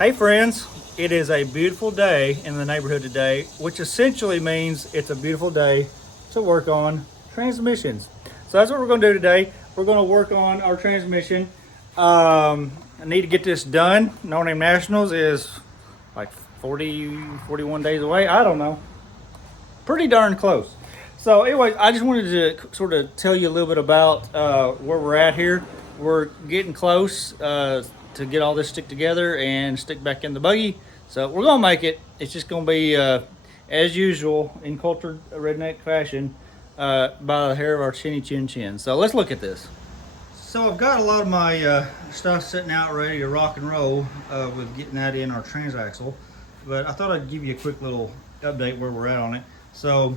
Hey friends, it is a beautiful day in the neighborhood today, which essentially means it's a beautiful day to work on transmissions. So that's what we're going to do today. We're going to work on our transmission. I need to get this done. No Name Nationals is like 41 days away. I don't know. Pretty darn close. So anyway, I just wanted to sort of tell you a little bit about where we're at here. We're getting close to get all this stick together and stick back in the buggy. So we're gonna make it. It's just gonna be as usual in cultured redneck fashion by the hair of our chinny chin chin. So let's look at this. So I've got a lot of my stuff sitting out ready to rock and roll with getting that in our transaxle. But I thought I'd give you a quick little update where we're at on it. So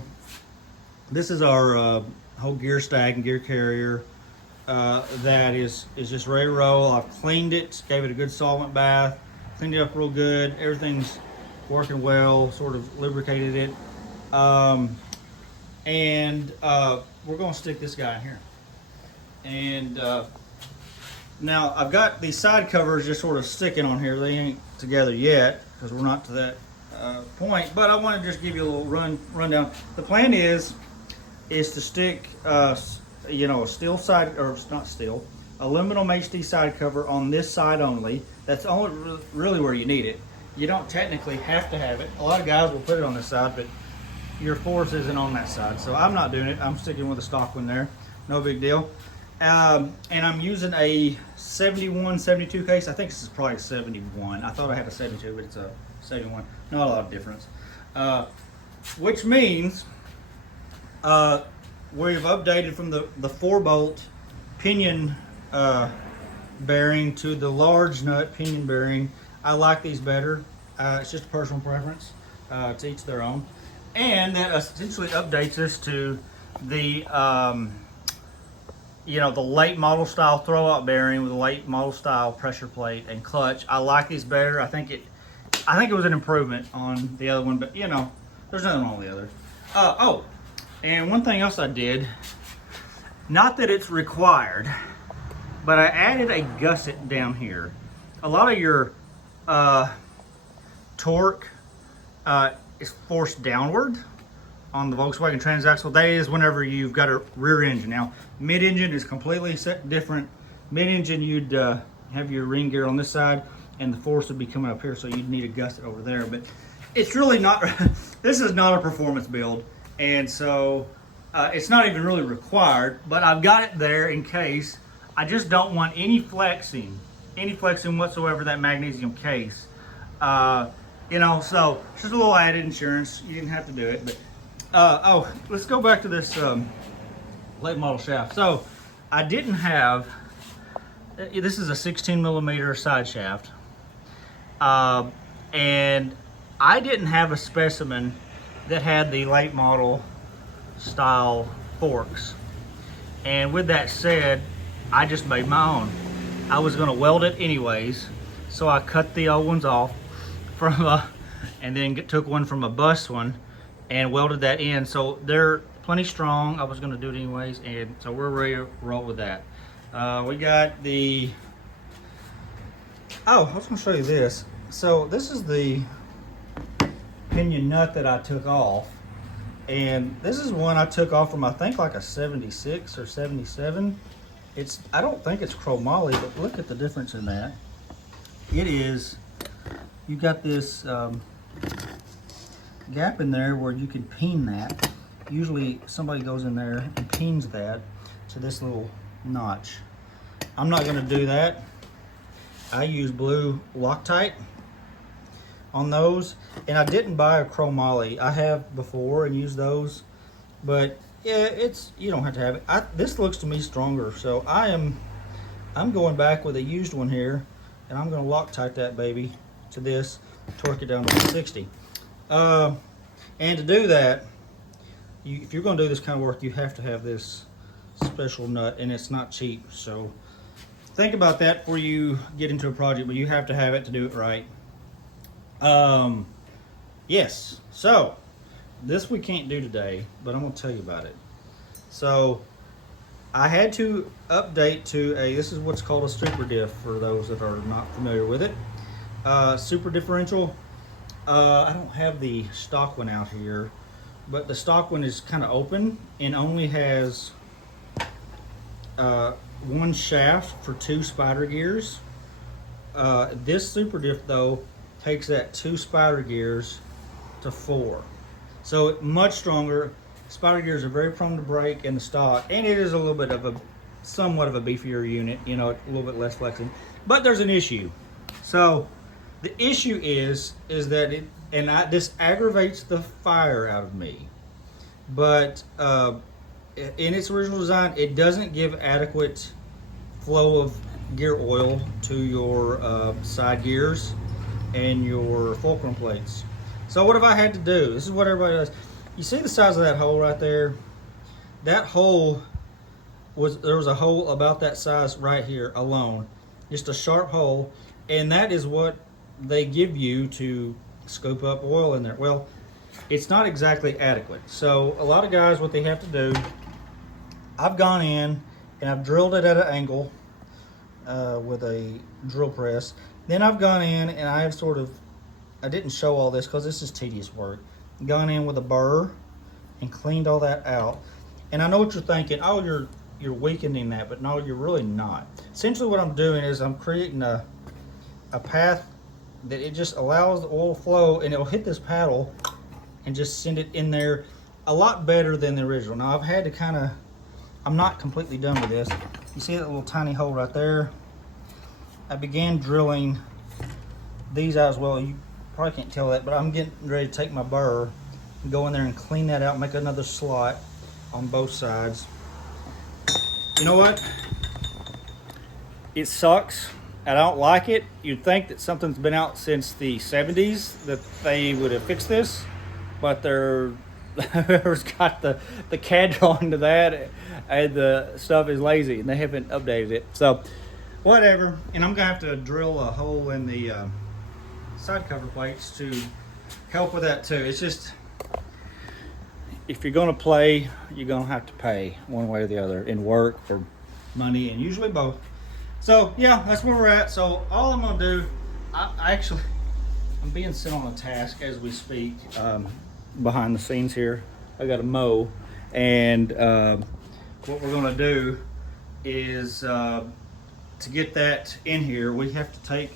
this is our whole gear stack and gear carrier that is just ready to roll. I've cleaned it, gave it a good solvent bath, cleaned it up real good. Everything's working well, sort of lubricated it. And we're gonna stick this guy in here. And now I've got these side covers just sort of sticking on here. They ain't together yet because we're not to that point, but I want to just give you a little rundown. The plan is to stick a steel side, or not steel, aluminum HD side cover on this side only. That's only really where you need it. You don't technically have to have it. A lot of guys will put it on this side, but your force isn't on that side, so I'm not doing it. I'm sticking with a stock one there. No big deal. And I'm using a 71, 72 case. I think this is probably a 71. I thought I had a 72, but it's a 71. Not a lot of difference. Which means we've updated from the 4-bolt pinion bearing to the large nut pinion bearing. I like these better. It's just a personal preference. To each their own. And that essentially updates us to the the late model style throwout bearing with a late model style pressure plate and clutch. I like these better. I think it was an improvement on the other one, but there's nothing wrong with the other. And one thing else I did, not that it's required, but I added a gusset down here. A lot of your torque is forced downward on the Volkswagen Transaxle. That is whenever you've got a rear engine. Now, mid-engine is completely different. Mid-engine, you'd have your ring gear on this side, and the force would be coming up here, so you'd need a gusset over there. But it's really not, this is not a performance build, and so it's not even really required, but I've got it there in case. I just don't want any flexing whatsoever, that magnesium case. So it's just a little added insurance. You didn't have to do it, but let's go back to this late model shaft. So I didn't have, this is a 16 millimeter side shaft, and I didn't have a specimen that had the late model style forks. And with that said, I just made my own. I was going to weld it anyways, so I cut the old ones off and then took one from a bus one and welded that in. So they're plenty strong. I was going to do it anyways, and so we're ready to roll with that. We got the, I was going to show you this. So this is the pinion nut that I took off, and this is one I took off from, I think, like a 76 or 77. I don't think it's chromoly, but look at the difference in that. It is, you got this gap in there where you can peen that. Usually somebody goes in there and peens that to this little notch. I'm not going to do that. I use blue Loctite on those, and I didn't buy a chromoly. I have before and used those, but yeah, you don't have to have it. This looks to me stronger, so I'm going back with a used one here, and I'm going to Loctite that baby to this, torque it down to 60. And to do that, if you're going to do this kind of work, you have to have this special nut, and it's not cheap. So think about that before you get into a project, but you have to have it to do it right. Yes, so this we can't do today, but I'm going to tell you about it. So I had to update to this is what's called a super diff for those that are not familiar with it. super differential. I don't have the stock one out here, but the stock one is kind of open and only has one shaft for 2 spider gears. This super diff though takes that 2 spider gears to 4, so much stronger. Spider gears are very prone to break in the stock, and it is a little bit of a somewhat of a beefier unit, you know, a little bit less flexing. But there's an issue. So the issue is that this aggravates the fire out of me. But in its original design, it doesn't give adequate flow of gear oil to your side gears and your fulcrum plates. So what have I had to do? This is what everybody does. You see the size of that hole right there? That hole there was a hole about that size right here alone, just a sharp hole, and that is what they give you to scoop up oil in there. Well, it's not exactly adequate. So a lot of guys, what they have to do, I've gone in and I've drilled it at an angle with a drill press. Then I've gone in and I have I didn't show all this because this is tedious work, gone in with a burr and cleaned all that out. And I know what you're thinking, oh, you're weakening that, but no, you're really not. Essentially what I'm doing is I'm creating a path that it just allows the oil flow, and it'll hit this paddle and just send it in there a lot better than the original. Now I've had to I'm not completely done with this. You see that little tiny hole right there? I began drilling these out as well. You probably can't tell that, but I'm getting ready to take my burr and go in there and clean that out, make another slot on both sides. You know what? It sucks. I don't like it. You'd think that something's been out since the 70s that they would have fixed this, but whoever's got the CAD drawing to that and the stuff is lazy and they haven't updated it. So whatever. And I'm gonna have to drill a hole in the side cover plates to help with that too. It's just, if you're gonna play, you're gonna have to pay one way or the other in work or money, and usually both. So yeah, that's where we're at. So all I'm gonna do, I'm being sent on a task as we speak, behind the scenes here. I got to mow, and what we're gonna do is to get that in here, we have to take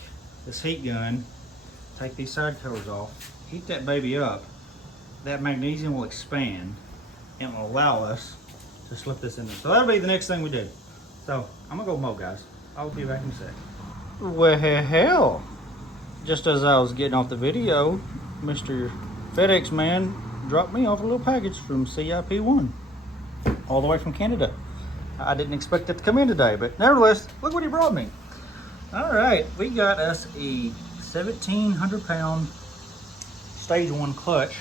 this heat gun, take these side covers off, heat that baby up. That magnesium will expand and will allow us to slip this in there. So that'll be the next thing we do. So I'm gonna go mow, guys. I'll be back in a sec. Well, hell, just as I was getting off the video, Mr. FedEx man dropped me off a little package from CIP1, all the way from Canada. I didn't expect it to come in today, but nevertheless, look what he brought me. All right, we got us a 1,700 pound stage 1 clutch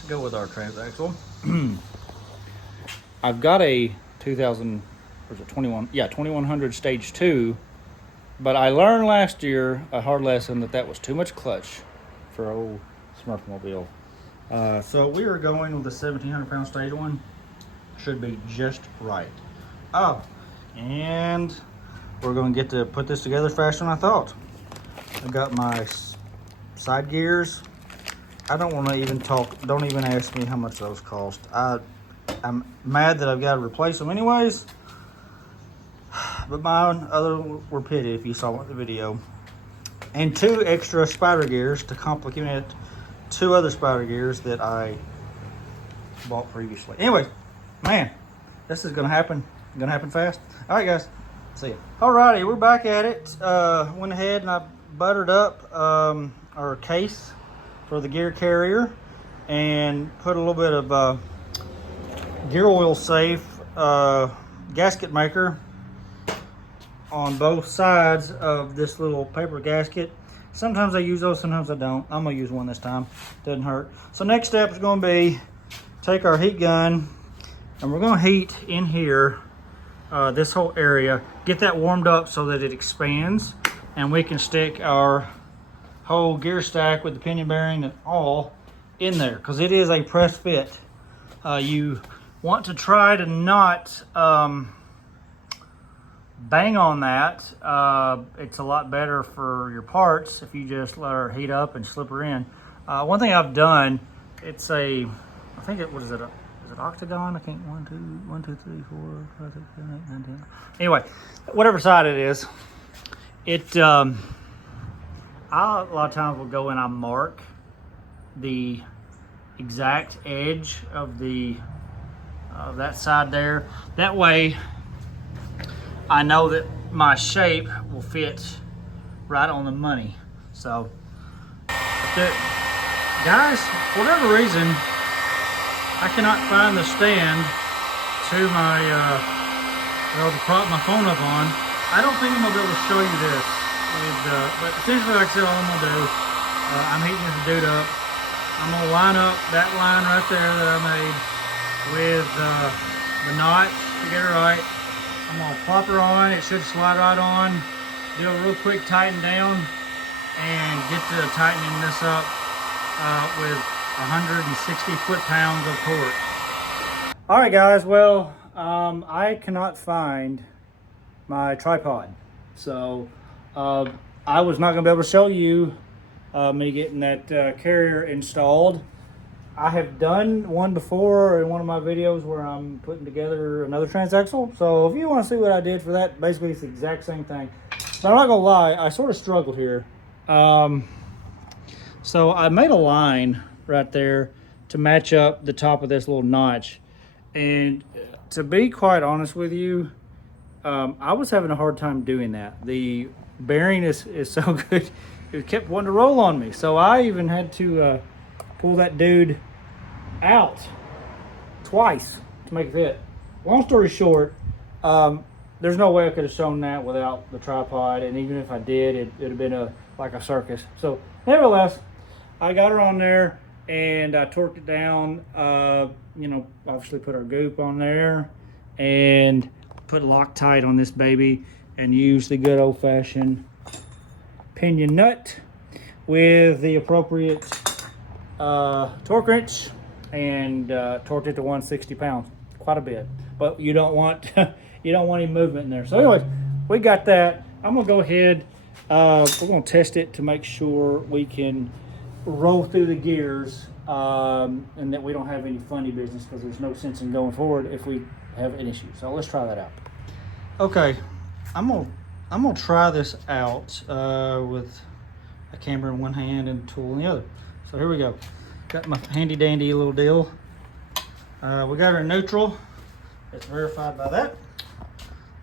to go with our Transaxle. I've got a 2100 stage 2, but I learned last year a hard lesson that was too much clutch for old Smurfmobile. So we are going with the 1,700 pound stage 1. Should be just right. Oh, and we're going to get to put this together faster than I thought. I got my side gears. I don't want to even talk. Don't even ask me how much those cost. I'm mad that I've got to replace them anyways. But my other were pitted, if you saw the video. And 2 extra spider gears to complement 2 other spider gears that I bought previously. Anyway, man, this is gonna happen. Gonna happen fast. All right, guys. See ya. Alrighty, we're back at it. Went ahead and I buttered up our case for the gear carrier and put a little bit of gear oil safe gasket maker on both sides of this little paper gasket. Sometimes I use those, sometimes I don't. I'm gonna use one this time. Doesn't hurt. So next step is gonna be take our heat gun and we're gonna heat in here this whole area, get that warmed up so that it expands, and we can stick our whole gear stack with the pinion bearing and all in there, because it is a press fit. You want to try to not bang on that. It's a lot better for your parts if you just let her heat up and slip her in. One thing I've done, it's a, I think it, what is it, is it octagon? I can't, 1, 2, 3, 4, 5, 6, 7, 8, 9, 10. Anyway, whatever side it is, it, I a lot of times will go and I mark the exact edge of the that side there. That way I know that my shape will fit right on the money. So guys, for whatever reason, I cannot find the stand to my well, to prop my phone up on. I don't think I'm gonna be able to show you this but essentially, like I said, all I'm gonna do, I'm heating this dude up. I'm gonna line up that line right there that I made with the notch to get it right. I'm gonna plop her on. It should slide right on. Do a real quick tighten down and get to tightening this up with 160 foot-pounds of torque. All right, guys. Well, I cannot find my tripod, so I was not gonna be able to show you me getting that carrier installed. I have done one before in one of my videos where I'm putting together another transaxle. So if you want to see what I did for that, basically it's the exact same thing. But I'm not gonna lie, I sort of struggled here. So I made a line right there to match up the top of this little notch. And to be quite honest with you, I was having a hard time doing that. The bearing is so good, it kept wanting to roll on me. So I even had to pull that dude out twice to make it fit. Long story short, there's no way I could have shown that without the tripod, and even if I did, it'd have been like a circus. So nevertheless, I got her on there and I torqued it down. You know, obviously put our goop on there and put Loctite on this baby and use the good old-fashioned pinion nut with the appropriate torque wrench and torqued it to 160 pounds, quite a bit. But you don't want you don't want any movement in there. So anyways, we got that. I'm gonna go ahead. We're gonna test it to make sure we can roll through the gears and that we don't have any funny business, because there's no sense in going forward if we have an issue. So let's try that out. Okay, I'm gonna try this out with a camera in one hand and a tool in the other. So here we go. Got my handy dandy little deal. We got our neutral. It's verified by that.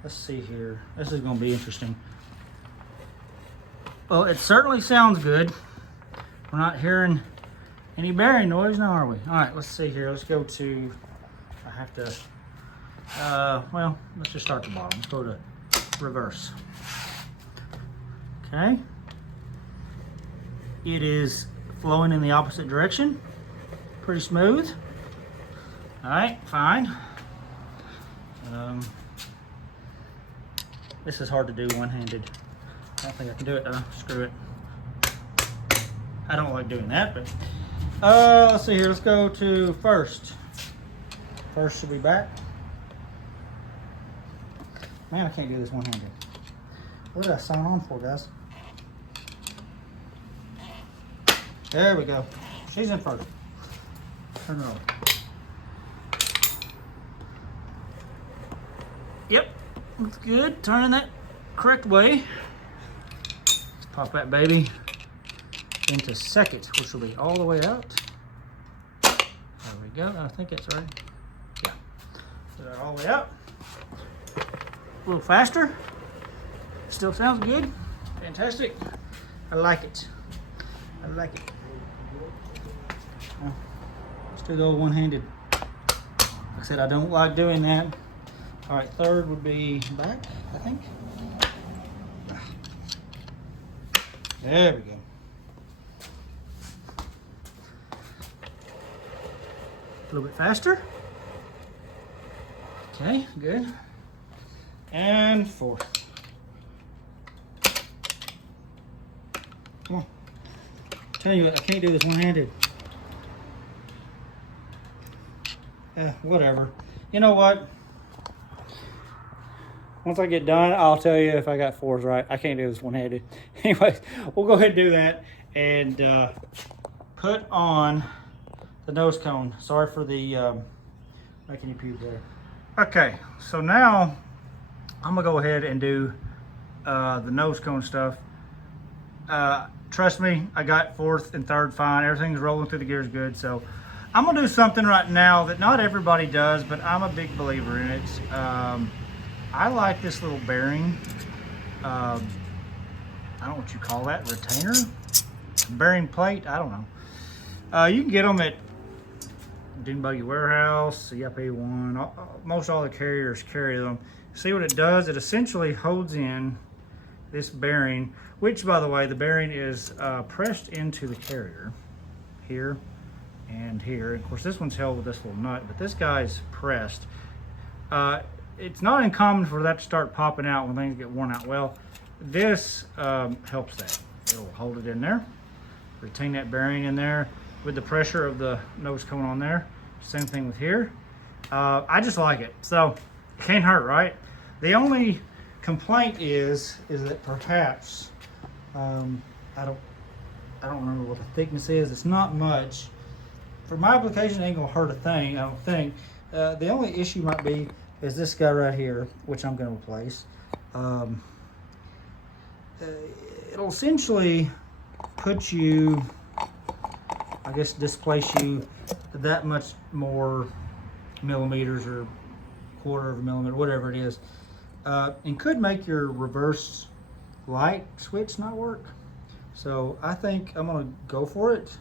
Let's see here. This is gonna be interesting. Well, it certainly sounds good. We're not hearing any bearing noise now, are we? All right, let's see here. Let's go to, I have to, well, let's just start at the bottom. Let's go to reverse. Okay. It is flowing in the opposite direction. Pretty smooth. All right, fine. This is hard to do one-handed. I don't think I can do it though. Screw it. I don't like doing that, but let's see here. Let's go to first. First should be back. Man, I can't do this one-handed. What did I sign on for, guys? There we go. She's in first. Turn her over. Yep, looks good. Turning that correct way. Let's pop that baby into second, which will be all the way out. There we go. I think that's right. Yeah. Put that all the way out. A little faster. Still sounds good. Fantastic. I like it. I like it. Now, let's do the old one-handed. Like I said, I don't like doing that. All right, third would be back, I think. There we go. A little bit faster. Okay, good. And fourth. Come on. I'm telling you what, I can't do this one-handed. Whatever. You know what? Once I get done, I'll tell you if I got 4s right. I can't do this one-handed. Anyways, we'll go ahead and do that and put on the nose cone. Sorry for the making you puke there. Okay, so now I'm gonna go ahead and do the nose cone stuff. Trust me, I got 4th and 3rd fine. Everything's rolling through the gears good. So I'm gonna do something right now that not everybody does, but I'm a big believer in it. I like this little bearing. I don't know what you call that, retainer? Bearing plate, I don't know. You can get them at Dune Buggy Warehouse, CIP1, most all the carriers carry them. See what it does? It essentially holds in this bearing, which by the way, the bearing is pressed into the carrier here and here. Of course, this one's held with this little nut, but this guy's pressed. It's not uncommon for that to start popping out when things get worn out. Well, this helps that. It'll hold it in there, retain that bearing in there with the pressure of the nose cone on there. Same thing with here. I just like it. So it can't hurt, right? The only complaint is that perhaps I don't remember what the thickness is. It's not much. For my application, it ain't gonna hurt a thing, I don't think. The only issue might be is this guy right here, which I'm gonna replace. It'll essentially put you, I guess, displace you that much more millimeters or 1/4 of a millimeter, whatever it is, and could make your reverse light switch not work. So I think I'm gonna go for it,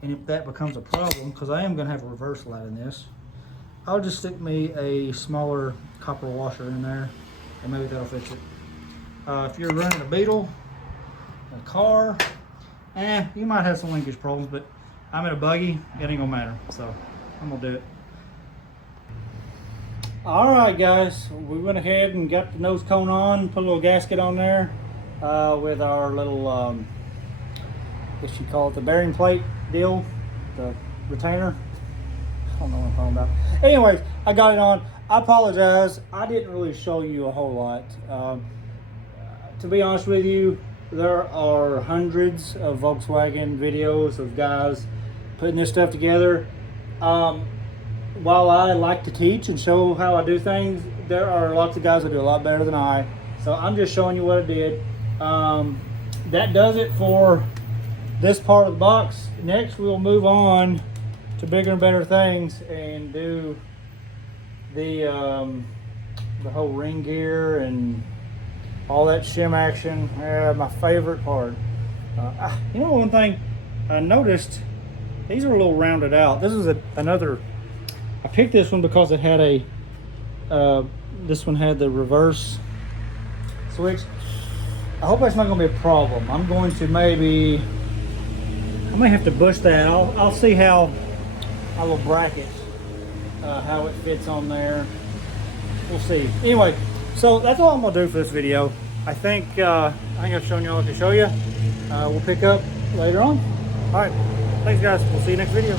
and if that becomes a problem, because I am gonna have a reverse light in this, I'll just stick me a smaller copper washer in there, and maybe that'll fix it. If you're running a Beetle, a car, you might have some linkage problems, but I'm in a buggy, it ain't gonna matter. So I'm gonna do it. All right, guys, we went ahead and got the nose cone on, put a little gasket on there with our little, I guess you call it the bearing plate deal, the retainer. I don't know what I'm talking about. Anyways, I got it on. I apologize. I didn't really show you a whole lot. To be honest with you, there are hundreds of Volkswagen videos of guys putting this stuff together. While I like to teach and show how I do things, there are lots of guys that do a lot better than I. So I'm just showing you what I did. That does it for this part of the box. Next, we'll move on to bigger and better things and do the whole ring gear and all that shim action. My favorite part. You know, one thing I noticed, these are a little rounded out. This is another. I picked this one because it had this one had the reverse switch. I hope that's not going to be a problem. I'm going to I may have to bush that. I'll see how my little bracket, how it fits on there. We'll see. Anyway, so that's all I'm going to do for this video. I think I've shown you all I can show you. We'll pick up later on. All right. Thanks, guys. We'll see you next video.